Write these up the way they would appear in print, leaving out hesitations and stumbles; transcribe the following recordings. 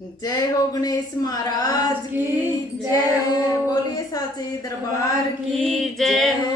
जय हो गणेश महाराज की जय हो। बोलिए साचे दरबार की जय हो।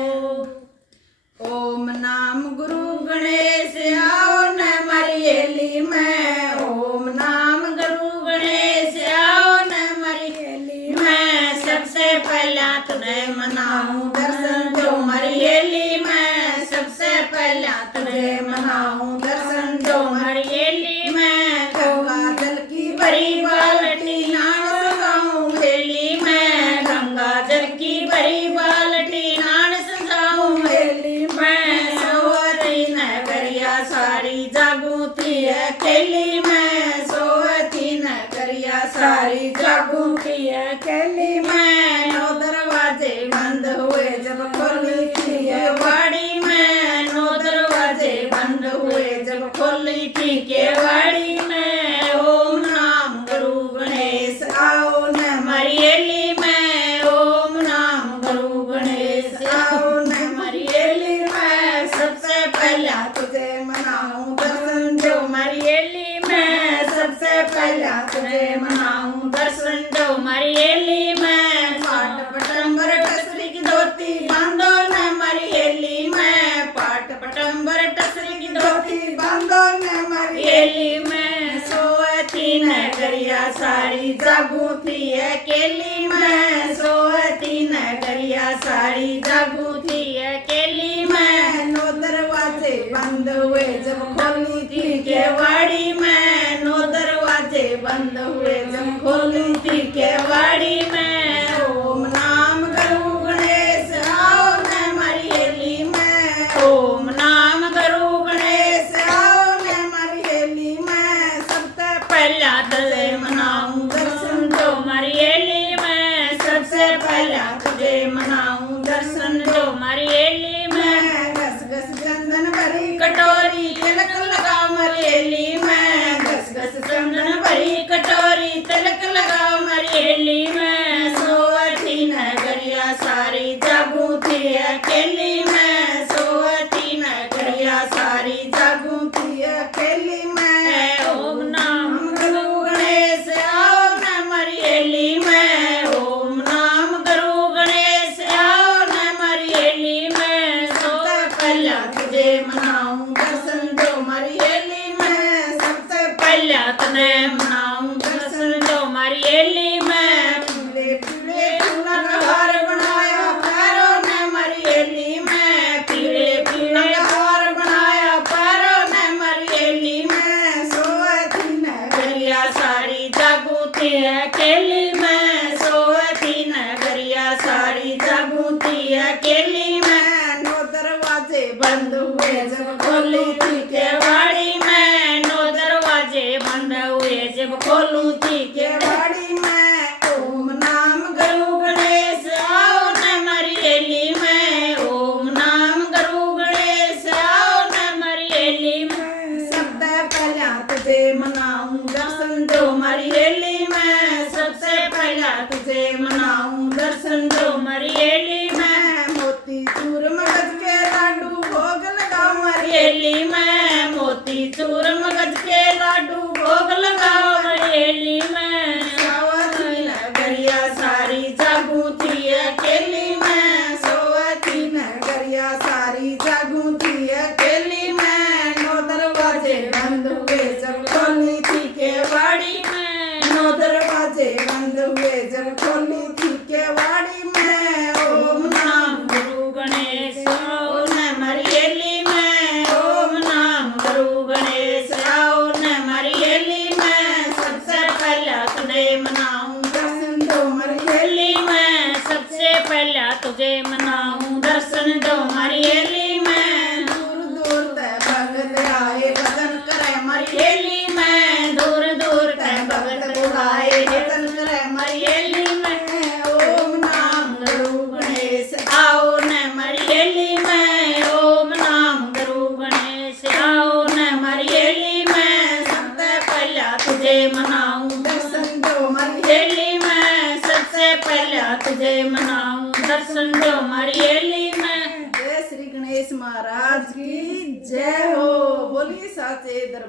ओम नाम गुरु गणेश आओ न मरियली में। ओम नाम गुरु गणेश आओ न मरियली में। सबसे पहला तुझे मनाऊं दर्शन जो मरियली में। सबसे पहला तुझे मनाऊं दर्शन जो मरियली में। गंगा जल की भरी बाल्टी नान सजाऊं हेली में। गंगा जल की भरी बाल्टी नान सजाऊं हेली में। सोवती नगरिया सारी जागूती है केली में। सोवती नगरिया सारी जागूती है केली में। नौ दरवाजे बंद हुए जब खोली थी केवाड़ी में। नौ दरवाजे बंद हुए जब खोली थी केवाड़ी में। ओम नाम गुरु गणेश आओ न मरियली में। ओम नाम गुरु गणेश आओ न मरियली में। सबसे पहला तुझे मनाऊं दर्शन जो मरियली में। सबसे पहला तुझे मनाऊं दर्शन जो मरियली में। पाट पटंबर टसरी की धोती बांधो न मरियली में। पाट पटंबर टसरी की धोती बांधो न मरियली में। सोवती नगरिया सारी जागूती है केली में। सोवती नगरिया सारी जागूती है केली में। नौ दरवाजे बंद हुए जब खोली थी केवाड़ी में। नौ दरवाजे बंद हुए जब खोली थी केवाड़ी में। ओम नाम गुरु गणेश आओ न मरियली में। ओम नाम गुरु गणेश आओ न मरियली में। सबसे पहला तुझे मनाऊं दर्शन जो मरियली में। सबसे पहला तुझे मनाऊं दर्शन जो मरियली में। घस घस चंदन भरी कटोरी तिलक लगाओ मरियली में। घस घस चंदन भरी कटोरी तिलक लगाओ मरियली में। सोवती नगरिया सारी जागूती है केली में। सोवती नगरिया सारी जागूती है केली में। ओम नाम गुरु गणेश आओ न मरियली में। ओम नाम गुरु गणेश आओ न मरियली में। सबसे पहला तुझे मनाऊं दर्शन जो मरियली में। सबसे पहला तुझे मनाऊं दर्शन जो मरियली में। पीले पीले फूलों का हार बनाया पैरों ने मरियली में। पीले पीले हार बनाया पैरों ने मरियली में। सोवती नगरिया सारी जागूती है केली में। सोवती नगरिया सारी जागूती है केली में। नौ दरवाजे बंद हुए जब खोली थी केवाड़ी में। नौ दरवाजे बंद हुए जब खोलू थी केवाड़ी में। ओम नाम गुरु गणेश आओ न मरियली में। ओम नाम गुरु गणेश आओ न मरियली में। सबसे पहला तुझे मनाऊं दर्शन जो मरियली में। सबसे पहला तुझे मनाऊं दर्शन जो मरियली में। मोती चूर मगज के लाडू भोग लगाओ मरियली में। मोती चूर मगज के लाडू भोग लगाओ मरियली में। सोवती नगरिया सारी जागूती है केली में। सोवती नगरिया सारी जागूती है केली में। नौ दरवाजे बंद हुए जब खोली थी केवाड़ी में। नौ दरवाजे बंद हुए जब खोली थी केवाड़ी में। ओम नाम गुरु गणेश आओ न मरियली में। ओम नाम गुरु गणेश आओ न मरियली में। सबसे पहला तुझे मनाऊं दर्शन जो मरियली में। सबसे पहला तुझे मनाऊं दर्शन जो मरियली में। दूर दूर तक भगत आए भजन करे मरियली में। दूर दूर तक भगत बुलाए भजन करे मरियली में। ओम नाम गुरु गणेश आओ न मरियली में। ओम नाम गुरु गणेश आओ न मरियली में। सबसे पहला तुझे मनाऊं दर्शन जो मरियली में। सबसे पहला तुझे मनाऊं दर्शन जो मरियली में। जय श्री गणेश महाराज की जय हो। बोलिए साचे दरबार।